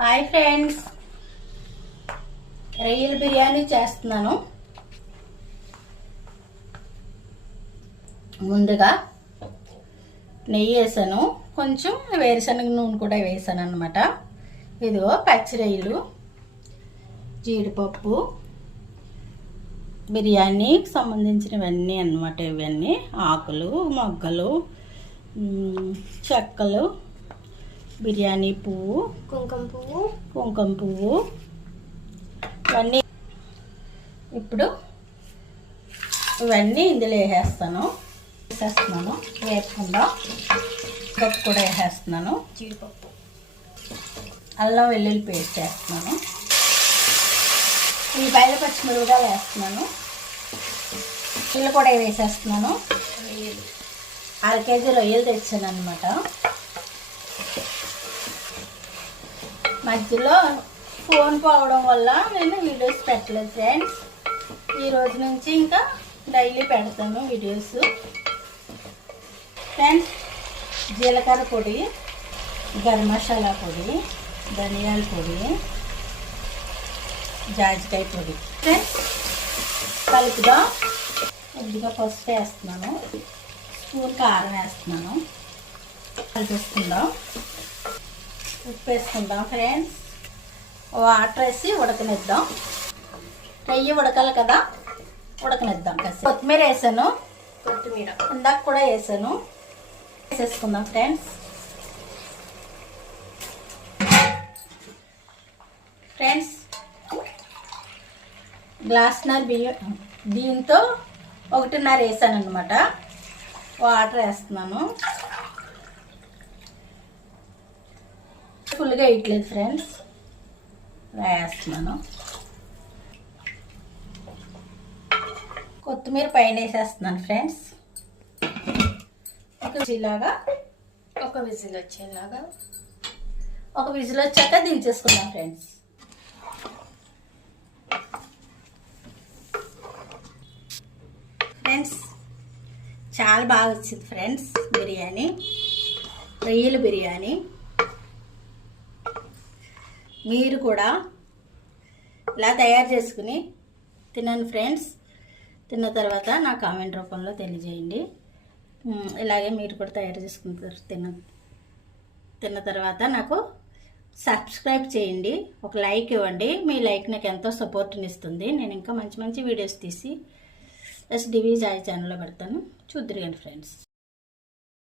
Hi friends, రొయ్యల బిర్యానీ చేస్తున్నాను. ముందుగా నెయ్యి వేసాను, కొంచెం వేరుశనగ నూనె కూడా వేసాను అన్నమాట. ఇదిగో పచ్చి రొయ్యలు, జీడిపప్పు, బిర్యానీకి సంబంధించినవన్నీ అన్నమాట. ఇవన్నీ ఆకులు, మొగ్గలు, చెక్కలు, బిర్యానీ పువ్వు, కుంకుమ పువ్వు ఇవన్నీ. ఇప్పుడు ఇవన్నీ ఇందులో వేసేస్తున్నాను. వేపుకుందాం. పప్పు కూడా వేసేస్తున్నాను. జీడిపప్పు, అల్లం వెల్లుల్లి పేస్ట్ వేస్తున్నాను. ఉల్లిపాయలు, పచ్చిమిరపకాయలు వేస్తున్నాను. ఇల్లు కూడా వేసేస్తున్నాను. అర కేజీ రొయ్యలు తెచ్చాను అనమాట. మధ్యలో ఫోన్ పోవడం వల్ల నేను వీడియోస్ పెట్టలేదు ఫ్రెండ్స్. ఈ రోజు నుంచి ఇంకా డైలీ పెడతాను వీడియోస్. ఫ్రెండ్స్, జీలకర్ర పొడి, గరం మసాలా పొడి, ధనియాల పొడి, జాజికాయ పొడి ఫ్రెండ్స్ కలుపుగా. కొద్దిగా పసుపు వేస్తున్నాను, స్పూన్ కారం వేస్తున్నాను. కలిపేసుకుందాం. ఉప్పు వేసుకుందాం ఫ్రెండ్స్. వాటర్ వేసి ఉడకనిద్దాం. రొయ్య ఉడకాలి కదా, ఉడకనిద్దాం. కొత్తిమీర వేసాను, ఇందాక కూడా వేసాను. వేసేసుకుందాం ఫ్రెండ్స్. ఫ్రెండ్స్, గ్లాసున్నర బియ్యంతో 1.5 వేసాను అనమాట. వాటర్ వేస్తున్నాను. ఫుల్గా వేయట్లేదు ఫ్రెండ్స్, వేస్తున్నాను. కొత్తిమీర పైన వేసేస్తున్నాను ఫ్రెండ్స్. ఒక విజిల్ వచ్చాక దించేసుకుందాం ఫ్రెండ్స్. ఫ్రెండ్స్, చాలా బాగా వచ్చింది ఫ్రెండ్స్ బిర్యానీ, రొయ్యల బిర్యానీ. మీరు కూడా ఇలా తయారు చేసుకుని తినండి ఫ్రెండ్స్. తిన్న తర్వాత నా కామెంట్ రూపంలో తెలియజేయండి. ఇలాగే మీరు కూడా తయారు చేసుకుంటారు. తిన్న తర్వాత నాకు సబ్స్క్రైబ్ చేయండి, ఒక లైక్ ఇవ్వండి. మీ లైక్ నాకు ఎంతో సపోర్ట్ని ఇస్తుంది. నేను ఇంకా మంచి మంచి వీడియోస్ తీసి SDV జాయ్ ఛానల్లో పెడతాను, చూద్దురు కానీ ఫ్రెండ్స్.